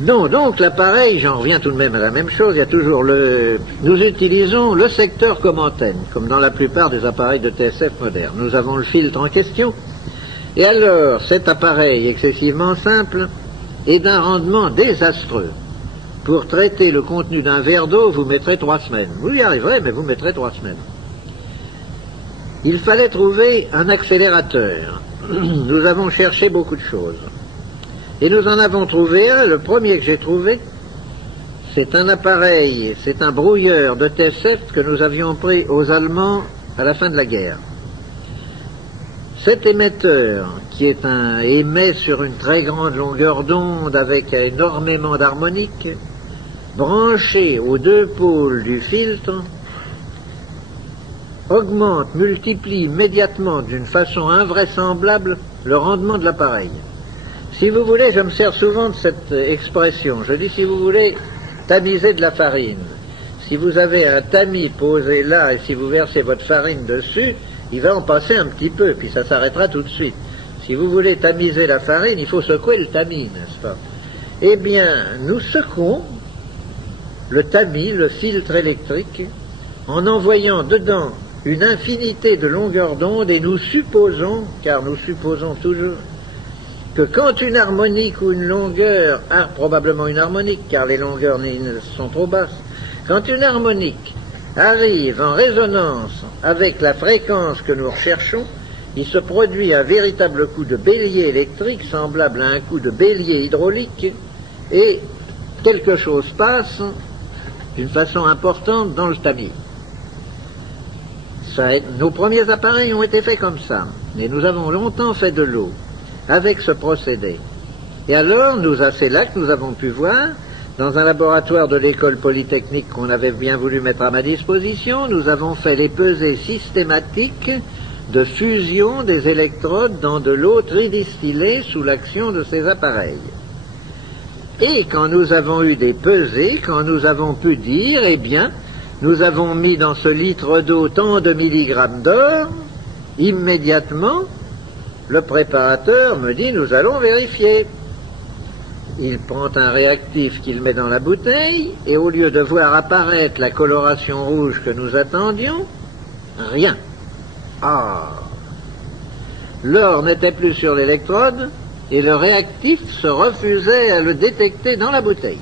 Non, donc l'appareil, j'en reviens tout de même à la même chose, il y a toujours nous utilisons le secteur comme antenne, comme dans la plupart des appareils de TSF modernes. Nous avons le filtre en question, et alors cet appareil excessivement simple est d'un rendement désastreux. Pour traiter le contenu d'un verre d'eau, vous mettrez 3 semaines. Vous y arriverez, mais vous mettrez 3 semaines. Il fallait trouver un accélérateur. Nous avons cherché beaucoup de choses. Et nous en avons trouvé un, le premier que j'ai trouvé, c'est un appareil, c'est un brouilleur de TSF que nous avions pris aux Allemands à la fin de la guerre. Cet émetteur, qui est émet sur une très grande longueur d'onde avec énormément d'harmoniques, branché aux 2 pôles du filtre, augmente, multiplie immédiatement d'une façon invraisemblable le rendement de l'appareil. Si vous voulez, je me sers souvent de cette expression. Je dis, si vous voulez tamiser de la farine, si vous avez un tamis posé là et si vous versez votre farine dessus, il va en passer un petit peu, puis ça s'arrêtera tout de suite. Si vous voulez tamiser la farine, il faut secouer le tamis, n'est-ce pas? Eh bien, nous secouons le tamis, le filtre électrique, en envoyant dedans une infinité de longueurs d'onde, et nous supposons, car nous supposons toujours, que quand une harmonique ou une longueur, probablement une harmonique, car les longueurs sont trop basses, quand une harmonique arrive en résonance avec la fréquence que nous recherchons, il se produit un véritable coup de bélier électrique semblable à un coup de bélier hydraulique, et quelque chose passe d'une façon importante dans le tamis. Nos premiers appareils ont été faits comme ça, et nous avons longtemps fait de l'eau avec ce procédé. Et alors, c'est là que nous avons pu voir, dans un laboratoire de l'école polytechnique qu'on avait bien voulu mettre à ma disposition, nous avons fait les pesées systématiques de fusion des électrodes dans de l'eau tridistillée sous l'action de ces appareils. Et quand nous avons eu des pesées, quand nous avons pu dire, eh bien, nous avons mis dans ce litre d'eau tant de milligrammes d'or, immédiatement, le préparateur me dit, nous allons vérifier. Il prend un réactif qu'il met dans la bouteille, et au lieu de voir apparaître la coloration rouge que nous attendions, rien. Ah! L'or n'était plus sur l'électrode, et le réactif se refusait à le détecter dans la bouteille.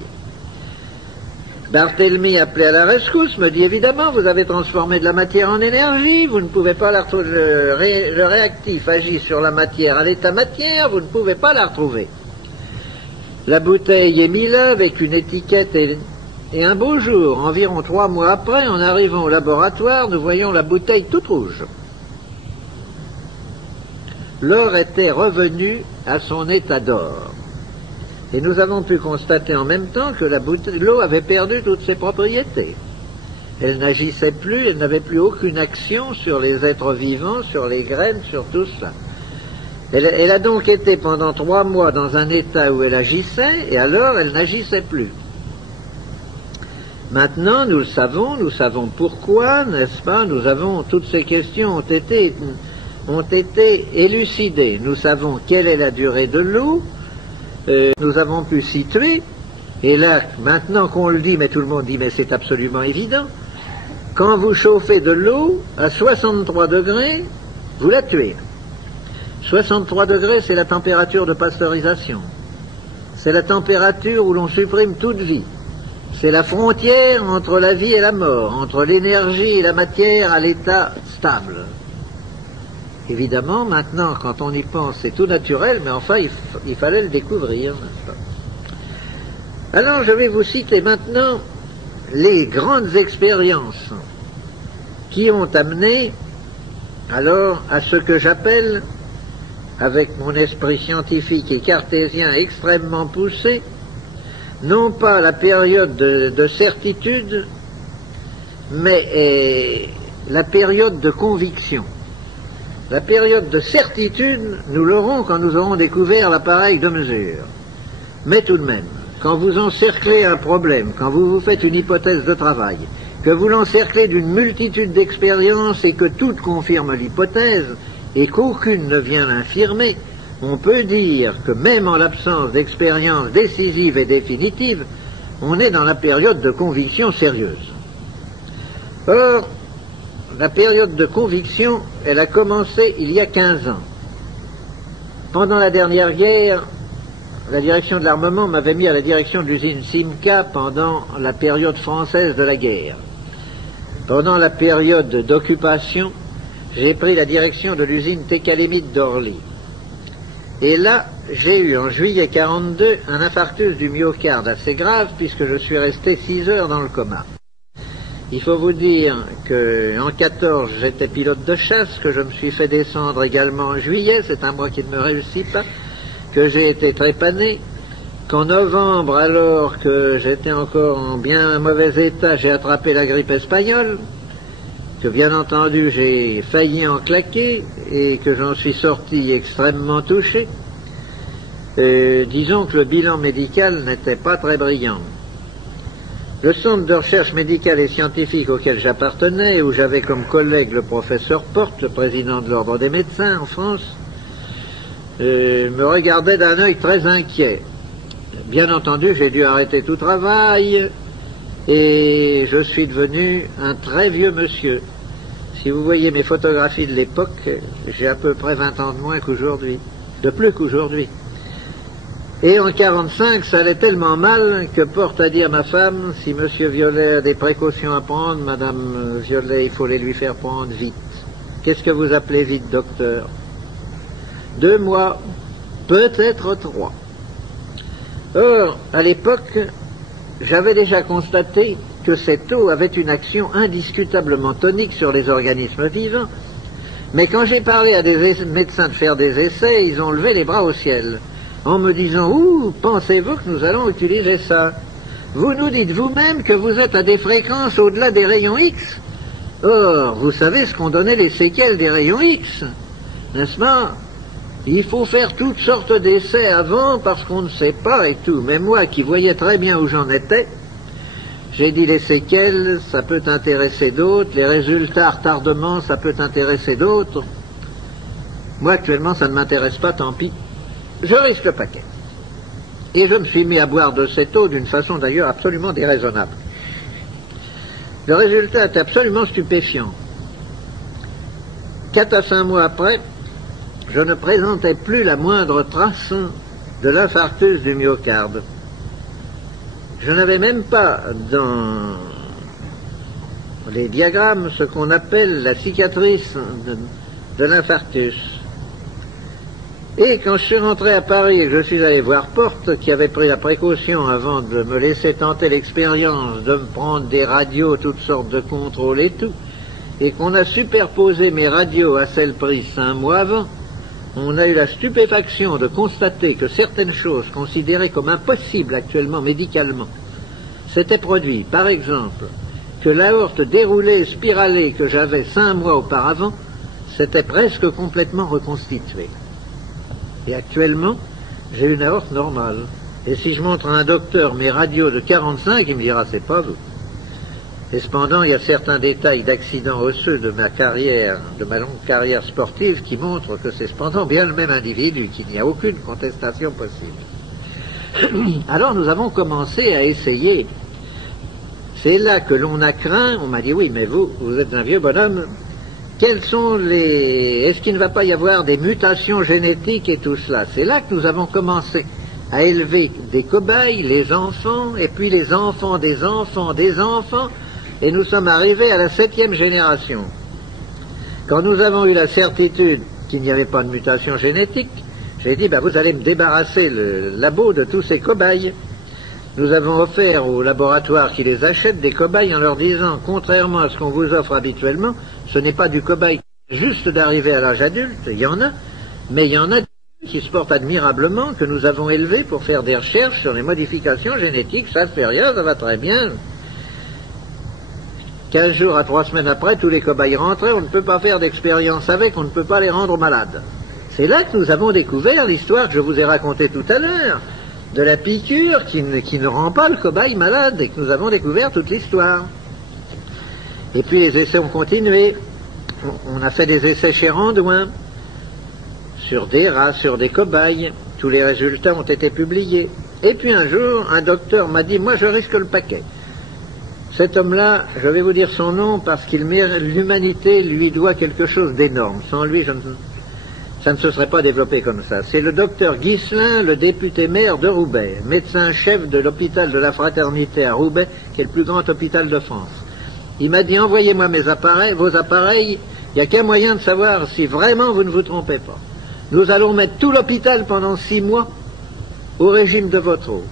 Barthélemy, appelé à la rescousse, me dit, évidemment, vous avez transformé de la matière en énergie, vous ne pouvez pas la retrouver, le réactif agit sur la matière à l'état matière, vous ne pouvez pas la retrouver. La bouteille est mise là avec une étiquette et un beau jour, environ 3 mois après, en arrivant au laboratoire, nous voyons la bouteille toute rouge. L'or était revenu à son état d'or. Et nous avons pu constater en même temps que l'eau avait perdu toutes ses propriétés. Elle n'agissait plus, elle n'avait plus aucune action sur les êtres vivants, sur les graines, sur tout cela. Elle a donc été pendant 3 mois dans un état où elle agissait, et alors elle n'agissait plus. Maintenant, nous savons pourquoi, n'est-ce pas? Toutes ces questions ont été élucidées. Nous savons quelle est la durée de l'eau, nous avons pu situer, et là, maintenant qu'on le dit, mais tout le monde dit, mais c'est absolument évident, quand vous chauffez de l'eau à 63 degrés, vous la tuez. 63 degrés, c'est la température de pasteurisation. C'est la température où l'on supprime toute vie. C'est la frontière entre la vie et la mort, entre l'énergie et la matière à l'état stable. Évidemment, maintenant, quand on y pense, c'est tout naturel, mais enfin, il fallait le découvrir, n'est-ce pas? Alors, je vais vous citer maintenant les grandes expériences qui ont amené, alors, à ce que j'appelle, avec mon esprit scientifique et cartésien extrêmement poussé, non pas la période de certitude, mais la période de conviction. La période de certitude, nous l'aurons quand nous aurons découvert l'appareil de mesure. Mais tout de même, quand vous encerclez un problème, quand vous vous faites une hypothèse de travail, que vous l'encerclez d'une multitude d'expériences et que toutes confirment l'hypothèse et qu'aucune ne vient l'infirmer, on peut dire que même en l'absence d'expérience décisive et définitive, on est dans la période de conviction sérieuse. Or, la période de conviction, elle a commencé il y a 15 ans. Pendant la dernière guerre, la direction de l'armement m'avait mis à la direction de l'usine Simca pendant la période française de la guerre. Pendant la période d'occupation, j'ai pris la direction de l'usine Técalémite d'Orly. Et là, j'ai eu en juillet 42 un infarctus du myocarde assez grave puisque je suis resté 6 heures dans le coma. Il faut vous dire qu'en 14, j'étais pilote de chasse, que je me suis fait descendre également en juillet, c'est un mois qui ne me réussit pas, que j'ai été trépané, qu'en novembre, alors que j'étais encore en bien mauvais état, j'ai attrapé la grippe espagnole, que bien entendu j'ai failli en claquer et que j'en suis sorti extrêmement touché. Disons que le bilan médical n'était pas très brillant. Le centre de recherche médicale et scientifique auquel j'appartenais, où j'avais comme collègue le professeur Porte, le président de l'ordre des médecins en France, me regardait d'un œil très inquiet. Bien entendu, j'ai dû arrêter tout travail et je suis devenu un très vieux monsieur. Si vous voyez mes photographies de l'époque, j'ai à peu près 20 ans de moins qu'aujourd'hui, de plus qu'aujourd'hui. Et en 45, ça allait tellement mal que Porte a dit à ma femme, si Monsieur Violet a des précautions à prendre, Madame Violet, il faut les lui faire prendre vite. Qu'est-ce que vous appelez vite, docteur? 2 mois, peut-être 3. Or, à l'époque, j'avais déjà constaté que cette eau avait une action indiscutablement tonique sur les organismes vivants, mais quand j'ai parlé à des médecins de faire des essais, ils ont levé les bras au ciel, en me disant « Ouh, pensez-vous que nous allons utiliser ça? Vous nous dites vous-même que vous êtes à des fréquences au-delà des rayons X. Or, vous savez ce qu'ont donné les séquelles des rayons X, n'est-ce pas? Il faut faire toutes sortes d'essais avant parce qu'on ne sait pas et tout. Mais moi qui voyais très bien où j'en étais, j'ai dit les séquelles, ça peut intéresser d'autres, les résultats, retardement, ça peut intéresser d'autres. Moi actuellement ça ne m'intéresse pas, tant pis. Je risque le paquet. Et je me suis mis à boire de cette eau d'une façon d'ailleurs absolument déraisonnable. Le résultat est absolument stupéfiant. 4 à 5 mois après, je ne présentais plus la moindre trace de l'infarctus du myocarde. Je n'avais même pas dans les diagrammes ce qu'on appelle la cicatrice de l'infarctus. Et quand je suis rentré à Paris et que je suis allé voir Porte, qui avait pris la précaution avant de me laisser tenter l'expérience de me prendre des radios, toutes sortes de contrôles et tout, et qu'on a superposé mes radios à celles prises 5 mois avant, on a eu la stupéfaction de constater que certaines choses considérées comme impossibles actuellement médicalement s'étaient produites. Par exemple, que l'aorte déroulée et spiralée que j'avais 5 mois auparavant s'était presque complètement reconstituée. Et actuellement, j'ai une aorte normale. Et si je montre à un docteur mes radios de 45, il me dira c'est pas vous. Et cependant, il y a certains détails d'accidents osseux de ma carrière, de ma longue carrière sportive, qui montrent que c'est cependant bien le même individu, qu'il n'y a aucune contestation possible. Alors nous avons commencé à essayer. C'est là que l'on a craint, on m'a dit oui, mais vous êtes un vieux bonhomme, quels sont les... Est-ce qu'il ne va pas y avoir des mutations génétiques et tout cela? C'est là que nous avons commencé à élever des cobayes, les enfants, et puis les enfants des enfants des enfants, et nous sommes arrivés à la 7e génération. Quand nous avons eu la certitude qu'il n'y avait pas de mutation génétique, j'ai dit, vous allez me débarrasser le labo de tous ces cobayes. Nous avons offert aux laboratoires qui les achètent des cobayes en leur disant, contrairement à ce qu'on vous offre habituellement, ce n'est pas du cobaye juste d'arriver à l'âge adulte, il y en a, mais il y en a qui se portent admirablement, que nous avons élevés pour faire des recherches sur les modifications génétiques, ça ne fait rien, ça va très bien. 15 jours à 3 semaines après, tous les cobayes rentraient, on ne peut pas faire d'expérience avec, on ne peut pas les rendre malades. C'est là que nous avons découvert l'histoire que je vous ai racontée tout à l'heure, de la piqûre qui ne rend pas le cobaye malade, et que nous avons découvert toute l'histoire. Et puis les essais ont continué. On a fait des essais chez Randouin sur des rats, sur des cobayes. Tous les résultats ont été publiés. Et puis un jour, un docteur m'a dit, moi je risque le paquet. Cet homme-là, je vais vous dire son nom parce qu'il mérite, l'humanité lui doit quelque chose d'énorme. Sans lui, ça ne se serait pas développé comme ça. C'est le docteur Ghislain, le député maire de Roubaix, médecin-chef de l'hôpital de la Fraternité à Roubaix, qui est le plus grand hôpital de France. Il m'a dit, envoyez-moi vos appareils, il n'y a qu'un moyen de savoir si vraiment vous ne vous trompez pas. Nous allons mettre tout l'hôpital pendant 6 mois au régime de votre eau.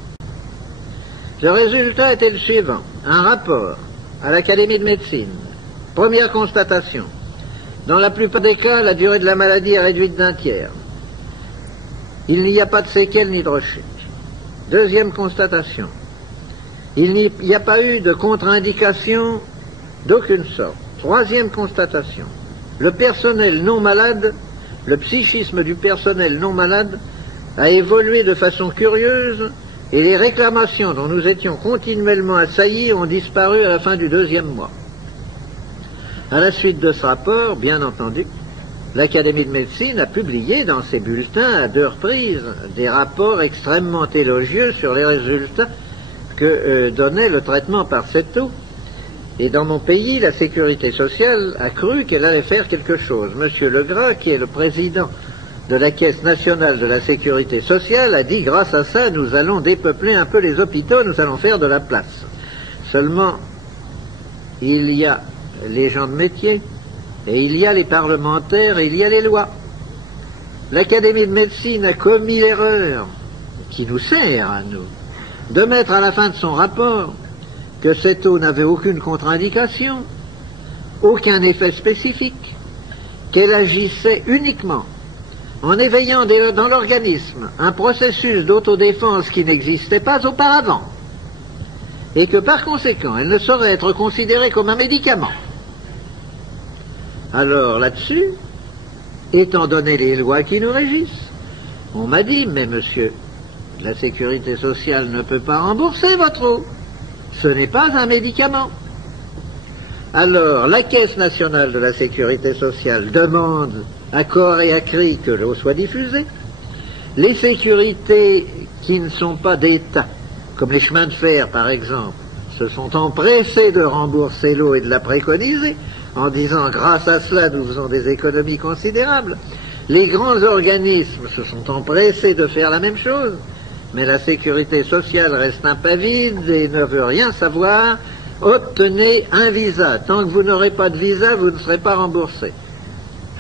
Le résultat était le suivant. Un rapport à l'Académie de médecine. Première constatation. Dans la plupart des cas, la durée de la maladie est réduite d'un tiers. Il n'y a pas de séquelles ni de rechute. Deuxième constatation. Il n'y a pas eu de contre-indication d'aucune sorte. Troisième constatation. Le personnel non malade, le psychisme du personnel non malade a évolué de façon curieuse et les réclamations dont nous étions continuellement assaillis ont disparu à la fin du 2e mois. À la suite de ce rapport, bien entendu, l'Académie de médecine a publié dans ses bulletins à 2 reprises des rapports extrêmement élogieux sur les résultats que donnait le traitement par cette eau. Et dans mon pays, la sécurité sociale a cru qu'elle allait faire quelque chose. Monsieur Legras, qui est le président de la Caisse nationale de la sécurité sociale, a dit, grâce à ça, nous allons dépeupler un peu les hôpitaux, nous allons faire de la place. Seulement, il y a les gens de métier, et il y a les parlementaires, et il y a les lois. L'Académie de médecine a commis l'erreur, qui nous sert à nous, de mettre à la fin de son rapport que cette eau n'avait aucune contre-indication, aucun effet spécifique, qu'elle agissait uniquement en éveillant dans l'organisme un processus d'autodéfense qui n'existait pas auparavant, et que par conséquent, elle ne saurait être considérée comme un médicament. Alors là-dessus, étant donné les lois qui nous régissent, on m'a dit, mais monsieur, la sécurité sociale ne peut pas rembourser votre eau. Ce n'est pas un médicament. Alors, la Caisse nationale de la sécurité sociale demande à corps et à cri que l'eau soit diffusée. Les sécurités qui ne sont pas d'État, comme les chemins de fer par exemple, se sont empressés de rembourser l'eau et de la préconiser, en disant grâce à cela nous faisons des économies considérables. Les grands organismes se sont empressés de faire la même chose, mais la sécurité sociale reste impavide et ne veut rien savoir. Obtenez un visa. Tant que vous n'aurez pas de visa, vous ne serez pas remboursé.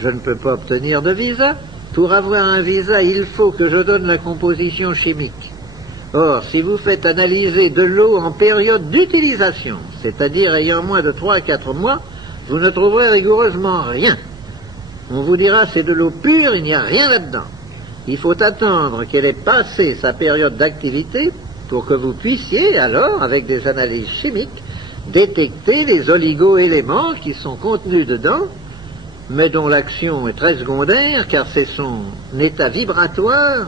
Je ne peux pas obtenir de visa. Pour avoir un visa, il faut que je donne la composition chimique. Or, si vous faites analyser de l'eau en période d'utilisation, c'est-à-dire ayant moins de 3 à 4 mois, vous ne trouverez rigoureusement rien. On vous dira c'est de l'eau pure, il n'y a rien là-dedans. Il faut attendre qu'elle ait passé sa période d'activité pour que vous puissiez alors, avec des analyses chimiques, détecter les oligo-éléments qui sont contenus dedans, mais dont l'action est très secondaire, car c'est son état vibratoire,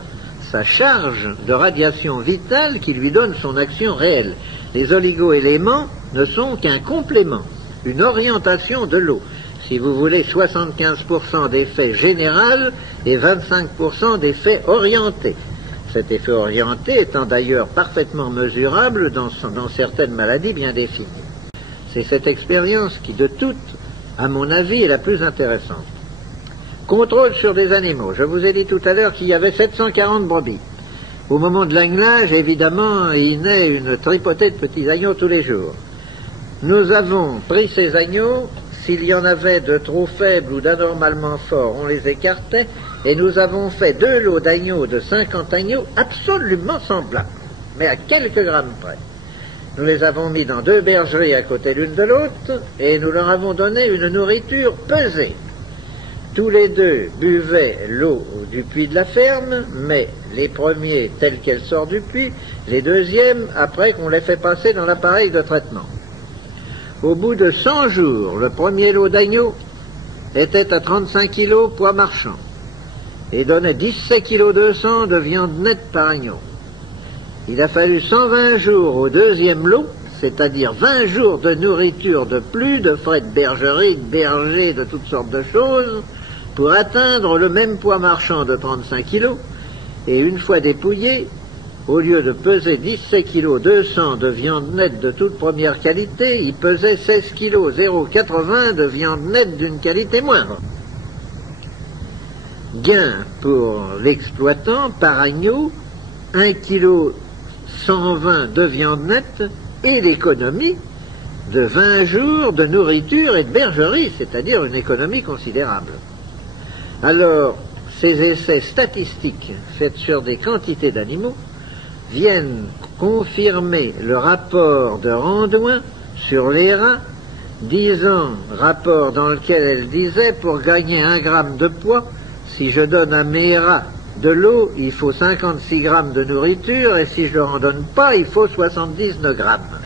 sa charge de radiation vitale qui lui donne son action réelle. Les oligo-éléments ne sont qu'un complément, une orientation de l'eau. Si vous voulez, 75% d'effet général et 25% d'effet orienté. Cet effet orienté étant d'ailleurs parfaitement mesurable dans certaines maladies bien définies. C'est cette expérience qui, de toutes, à mon avis, est la plus intéressante. Contrôle sur des animaux. Je vous ai dit tout à l'heure qu'il y avait 740 brebis. Au moment de l'anglage, évidemment, il naît une tripotée de petits agneaux tous les jours. Nous avons pris ces agneaux, s'il y en avait de trop faibles ou d'anormalement forts, on les écartait, et nous avons fait 2 lots d'agneaux de 50 agneaux absolument semblables, mais à quelques grammes près. Nous les avons mis dans 2 bergeries à côté l'une de l'autre, et nous leur avons donné une nourriture pesée. Tous les 2 buvaient l'eau du puits de la ferme, mais les premiers tels qu'elle sort du puits, les deuxièmes après qu'on les fait passer dans l'appareil de traitement. Au bout de 100 jours, le premier lot d'agneaux était à 35 kg poids marchand et donnait 17 kg 200 de viande nette par agneau. Il a fallu 120 jours au deuxième lot, c'est-à-dire 20 jours de nourriture de plus, de frais de bergerie, de berger, de toutes sortes de choses, pour atteindre le même poids marchand de 35 kg, et une fois dépouillé, au lieu de peser 17 kg 200 de viande nette de toute première qualité, il pesait 16 kg 0,80 de viande nette d'une qualité moindre. Gain pour l'exploitant par agneau, 1 kg 120 de viande nette et l'économie de 20 jours de nourriture et de bergerie, c'est-à-dire une économie considérable. Alors, ces essais statistiques faits sur des quantités d'animaux viennent confirmer le rapport de Randouin sur les rats, rapport dans lequel elle disait, pour gagner 1 gramme de poids, si je donne à mes rats de l'eau, il faut 56 grammes de nourriture, et si je ne leur en donne pas, il faut 79 grammes.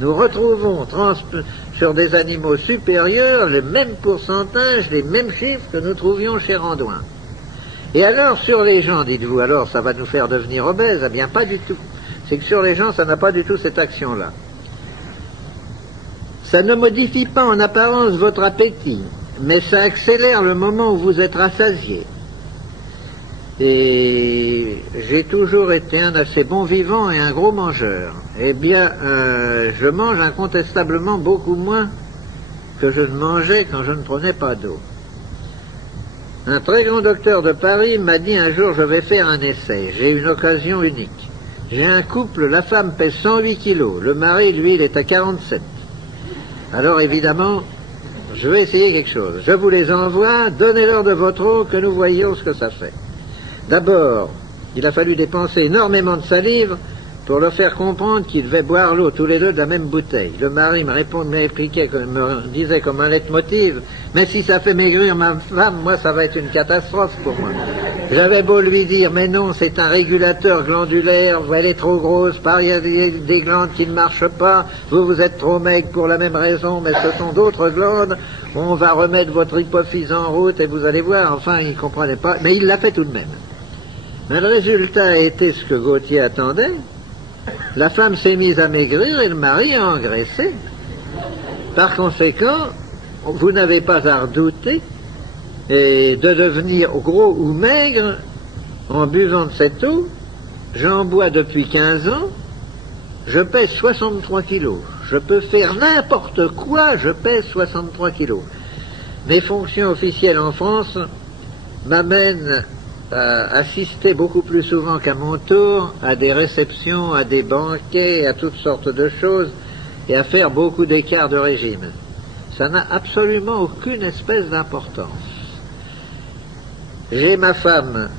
Nous retrouvons sur des animaux supérieurs le même pourcentage, les mêmes chiffres que nous trouvions chez Randouin. Et alors, sur les gens, dites-vous, alors ça va nous faire devenir obèses? Eh bien, pas du tout. C'est que sur les gens, ça n'a pas du tout cette action-là. Ça ne modifie pas en apparence votre appétit, mais ça accélère le moment où vous êtes rassasié. Et j'ai toujours été un assez bon vivant et un gros mangeur. Eh bien, je mange incontestablement beaucoup moins que je ne mangeais quand je ne prenais pas d'eau. Un très grand docteur de Paris m'a dit un jour, je vais faire un essai. J'ai une occasion unique. J'ai un couple, la femme pèse 108 kilos, le mari, lui, il est à 47. Alors évidemment, je vais essayer quelque chose. Je vous les envoie, donnez-leur de votre eau, que nous voyions ce que ça fait. D'abord, il a fallu dépenser énormément de salive pour leur faire comprendre qu'ils devaient boire l'eau tous les deux de la même bouteille. Le mari me disait comme un leitmotiv, mais si ça fait maigrir ma femme, moi ça va être une catastrophe pour moi. J'avais beau lui dire, mais non, c'est un régulateur glandulaire, elle est trop grosse, il y a des glandes qui ne marchent pas, vous êtes trop maigre pour la même raison, mais ce sont d'autres glandes, on va remettre votre hypophyse en route et vous allez voir. Enfin, il ne comprenait pas, mais il l'a fait tout de même. Mais le résultat a été ce que Gautier attendait. La femme s'est mise à maigrir et le mari a engraissé. Par conséquent, vous n'avez pas à redouter de devenir gros ou maigre en buvant de cette eau. J'en bois depuis 15 ans, je pèse 63 kilos. Je peux faire n'importe quoi, je pèse 63 kilos. Mes fonctions officielles en France m'amènent à assister beaucoup plus souvent qu'à mon tour à des réceptions, à des banquets, à toutes sortes de choses, et à faire beaucoup d'écarts de régime. Ça n'a absolument aucune espèce d'importance. J'ai ma femme,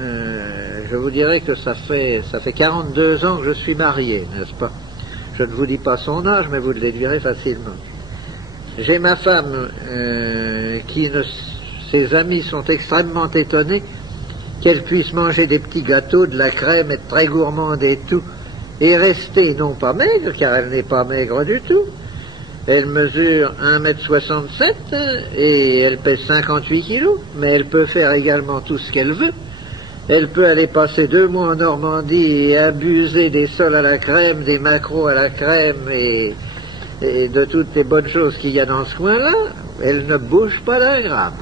je vous dirais que ça fait 42 ans que je suis marié, n'est-ce pas? Je ne vous dis pas son âge, mais vous le déduirez facilement. J'ai ma femme ses amis sont extrêmement étonnés qu'elle puisse manger des petits gâteaux, de la crème, être très gourmande et tout, et rester non pas maigre, car elle n'est pas maigre du tout. Elle mesure 1,67 m et elle pèse 58 kilos, mais elle peut faire également tout ce qu'elle veut. Elle peut aller passer 2 mois en Normandie et abuser des sols à la crème, des maquereaux à la crème et de toutes les bonnes choses qu'il y a dans ce coin-là. Elle ne bouge pas d'un gramme.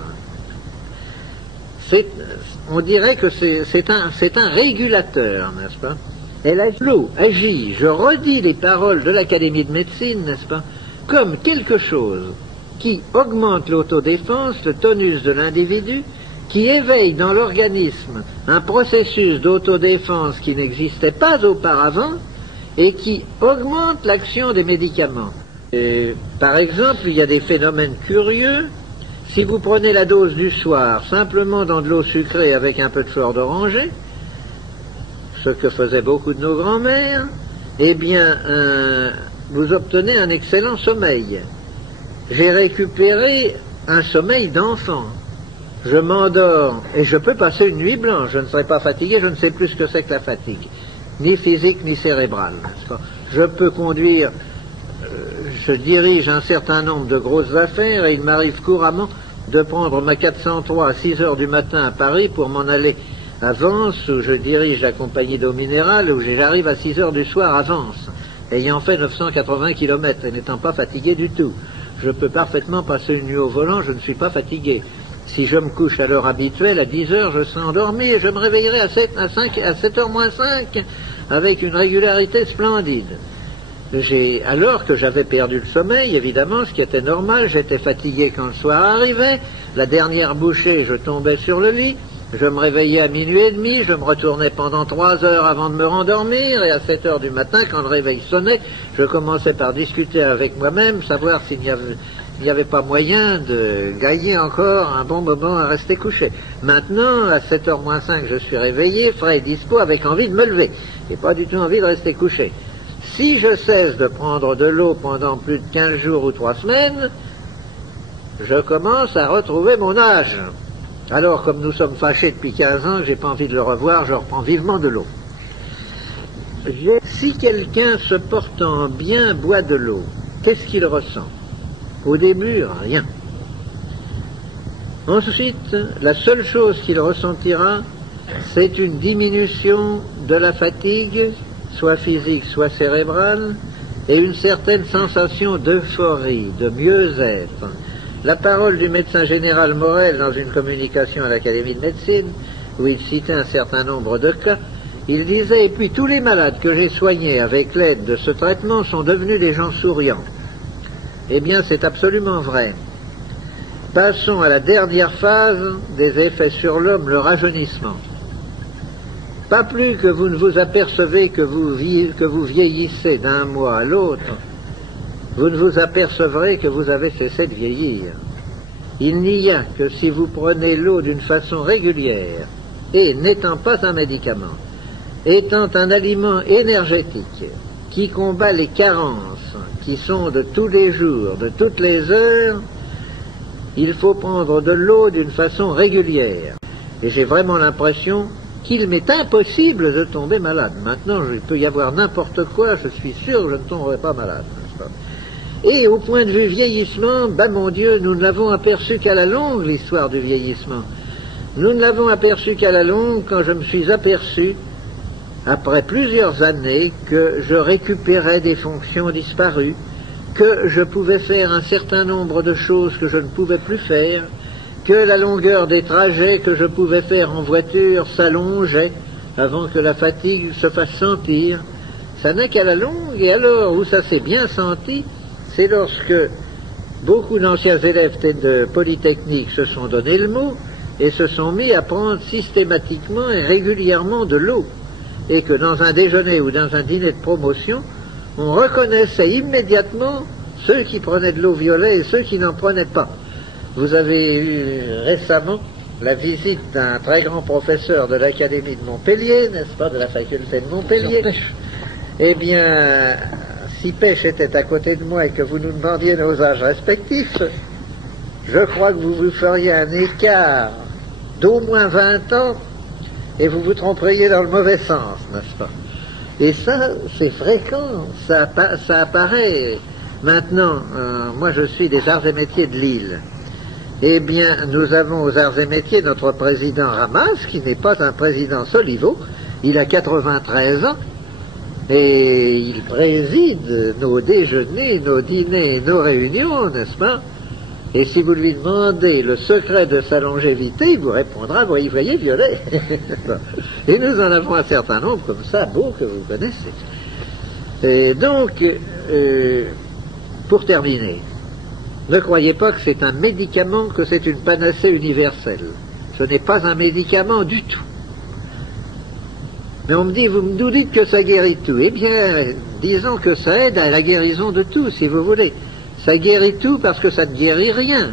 On dirait que c'est un régulateur, n'est-ce pas? Elle agit, je redis les paroles de l'Académie de médecine, n'est-ce pas, comme quelque chose qui augmente l'autodéfense, le tonus de l'individu, qui éveille dans l'organisme un processus d'autodéfense qui n'existait pas auparavant et qui augmente l'action des médicaments. Et, par exemple, il y a des phénomènes curieux. Si vous prenez la dose du soir simplement dans de l'eau sucrée avec un peu de fleur d'oranger, ce que faisaient beaucoup de nos grands-mères, eh bien, vous obtenez un excellent sommeil. J'ai récupéré un sommeil d'enfant. Je m'endors et je peux passer une nuit blanche. Je ne serai pas fatigué, je ne sais plus ce que c'est que la fatigue, ni physique ni cérébrale. Je peux conduire, je dirige un certain nombre de grosses affaires et il m'arrive couramment de prendre ma 403 à 6 heures du matin à Paris pour m'en aller à Vence, où je dirige la compagnie d'eau minérale, où j'arrive à 6 heures du soir à Vence, ayant fait 980 km et n'étant pas fatigué du tout. Je peux parfaitement passer une nuit au volant, je ne suis pas fatigué. Si je me couche à l'heure habituelle, à 10 heures, je serai endormi et je me réveillerai à 7h moins 5 avec une régularité splendide. Alors que j'avais perdu le sommeil, évidemment, ce qui était normal, j'étais fatigué quand le soir arrivait, la dernière bouchée, je tombais sur le lit, je me réveillais à minuit et demi, je me retournais pendant 3 heures avant de me rendormir, et à 7 heures du matin, quand le réveil sonnait, je commençais par discuter avec moi-même, savoir s'il n'y avait pas moyen de gagner encore un bon moment à rester couché. Maintenant, à 7h moins 5, je suis réveillé, frais et dispo, avec envie de me lever, et pas du tout envie de rester couché. Si je cesse de prendre de l'eau pendant plus de 15 jours ou 3 semaines, je commence à retrouver mon âge. Alors, comme nous sommes fâchés depuis 15 ans, j'ai pas envie de le revoir, je reprends vivement de l'eau. Si quelqu'un se portant bien boit de l'eau, qu'est-ce qu'il ressent? Au début, rien. Ensuite, la seule chose qu'il ressentira, c'est une diminution de la fatigue, soit physique, soit cérébrale, et une certaine sensation d'euphorie, de mieux-être. La parole du médecin général Morel dans une communication à l'Académie de médecine, où il citait un certain nombre de cas, il disait « Et puis tous les malades que j'ai soignés avec l'aide de ce traitement sont devenus des gens souriants. » Eh bien, c'est absolument vrai. Passons à la dernière phase des effets sur l'homme, le rajeunissement. Pas plus que vous ne vous apercevez que vous vieillissez d'un mois à l'autre, vous ne vous apercevrez que vous avez cessé de vieillir. Il n'y a que si vous prenez l'eau d'une façon régulière, et n'étant pas un médicament, étant un aliment énergétique, qui combat les carences, qui sont de tous les jours, de toutes les heures, il faut prendre de l'eau d'une façon régulière. Et j'ai vraiment l'impression qu'il m'est impossible de tomber malade. Maintenant, il peut y avoir n'importe quoi, je suis sûr que je ne tomberai pas malade, n'est-ce pas? Et au point de vue vieillissement, ben mon Dieu, nous ne l'avons aperçu qu'à la longue, l'histoire du vieillissement. Nous ne l'avons aperçu qu'à la longue quand je me suis aperçu, après plusieurs années, que je récupérais des fonctions disparues, que je pouvais faire un certain nombre de choses que je ne pouvais plus faire, que la longueur des trajets que je pouvais faire en voiture s'allongeait avant que la fatigue se fasse sentir. Ça n'est qu'à la longue, et alors où ça s'est bien senti, c'est lorsque beaucoup d'anciens élèves de Polytechnique se sont donné le mot et se sont mis à prendre systématiquement et régulièrement de l'eau, et que dans un déjeuner ou dans un dîner de promotion, on reconnaissait immédiatement ceux qui prenaient de l'eau violet et ceux qui n'en prenaient pas. Vous avez eu récemment la visite d'un très grand professeur de l'Académie de Montpellier, n'est-ce pas, de la faculté de Montpellier. Eh bien, si Pêche était à côté de moi et que vous nous demandiez nos âges respectifs, je crois que vous vous feriez un écart d'au moins 20 ans et vous vous tromperiez dans le mauvais sens, n'est-ce pas? Et ça, c'est fréquent, ça apparaît. Maintenant, moi je suis des arts et métiers de Lille. Eh bien, nous avons aux arts et métiers notre président Ramas, qui n'est pas un président Soliveau, il a 93 ans, et il préside nos déjeuners, nos dîners, nos réunions, n'est-ce pas? Et si vous lui demandez le secret de sa longévité, il vous répondra, voyez, violet. Et nous en avons un certain nombre comme ça, beaux que vous connaissez. Et donc, pour terminer, ne croyez pas que c'est un médicament, que c'est une panacée universelle. Ce n'est pas un médicament du tout. Mais on me dit, vous nous dites que ça guérit tout. Eh bien, disons que ça aide à la guérison de tout, si vous voulez. Ça guérit tout parce que ça ne guérit rien.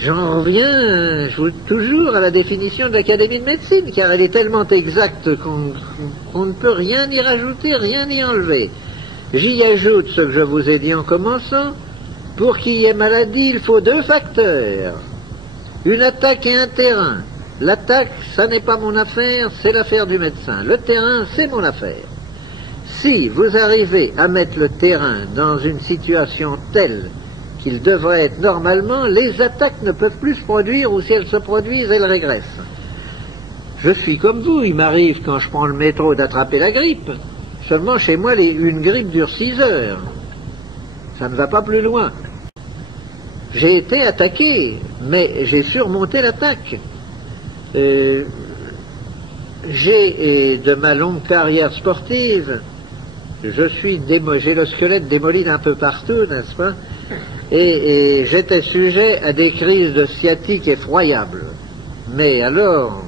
J'en reviens toujours à la définition de l'Académie de médecine, car elle est tellement exacte qu'on ne peut rien y rajouter, rien y enlever. J'y ajoute ce que je vous ai dit en commençant. Pour qu'il y ait maladie, il faut 2 facteurs. Une attaque et un terrain. L'attaque, ça n'est pas mon affaire, c'est l'affaire du médecin. Le terrain, c'est mon affaire. Si vous arrivez à mettre le terrain dans une situation telle qu'il devrait être normalement, les attaques ne peuvent plus se produire, ou si elles se produisent, elles régressent. Je suis comme vous, il m'arrive quand je prends le métro d'attraper la grippe. Seulement chez moi, une grippe dure 6 heures. Ça ne va pas plus loin. J'ai été attaqué, mais j'ai surmonté l'attaque. J'ai, de ma longue carrière sportive, j'ai le squelette démoli d'un peu partout, n'est-ce pas? Et j'étais sujet à des crises de sciatique effroyables. Mais alors,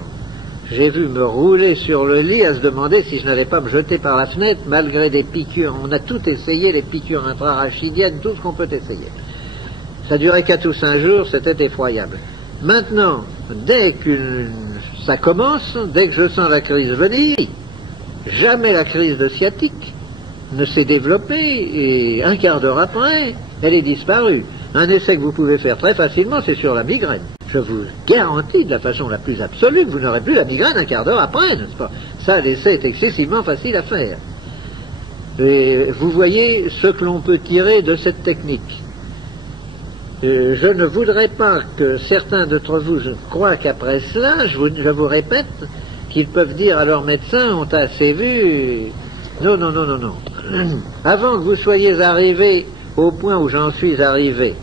j'ai vu me rouler sur le lit à se demander si je n'allais pas me jeter par la fenêtre malgré des piqûres. On a tout essayé, les piqûres intrarachidiennes, tout ce qu'on peut essayer. Ça durait 4 ou 5 jours, c'était effroyable. Maintenant, dès que ça commence, dès que je sens la crise venir, jamais la crise de sciatique ne s'est développée et un quart d'heure après, elle est disparue. Un essai que vous pouvez faire très facilement, c'est sur la migraine. Je vous garantis de la façon la plus absolue que vous n'aurez plus la migraine un quart d'heure après, n'est-ce pas? Ça, l'essai est excessivement facile à faire. Et vous voyez ce que l'on peut tirer de cette technique. Je ne voudrais pas que certains d'entre vous croient qu'après cela, je vous répète, qu'ils peuvent dire à leur médecin, on t'a assez vu. Non, non, non, non, non. Avant que vous soyez arrivés au point où j'en suis arrivé,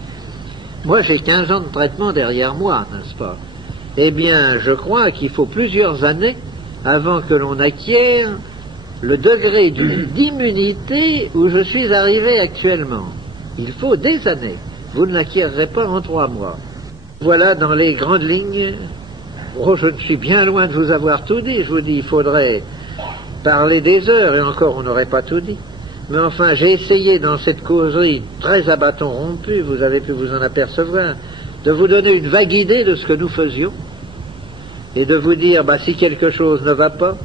moi j'ai 15 ans de traitement derrière moi, n'est-ce pas? Eh bien, je crois qu'il faut plusieurs années avant que l'on acquiert le degré d'immunité où je suis arrivé actuellement. Il faut des années. Vous ne l'acquierrez pas en 3 mois. Voilà dans les grandes lignes. Oh, je ne suis bien loin de vous avoir tout dit. Je vous dis, il faudrait parler des heures, et encore on n'aurait pas tout dit. Mais enfin, j'ai essayé dans cette causerie très à bâton rompu, vous avez pu vous en apercevoir, de vous donner une vague idée de ce que nous faisions, et de vous dire, bah, si quelque chose ne va pas,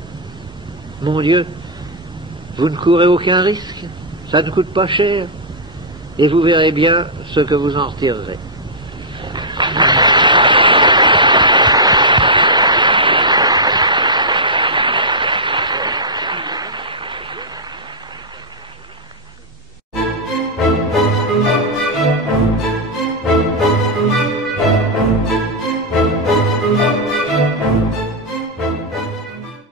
mon Dieu, vous ne courez aucun risque, ça ne coûte pas cher, et vous verrez bien ce que vous en retirerez.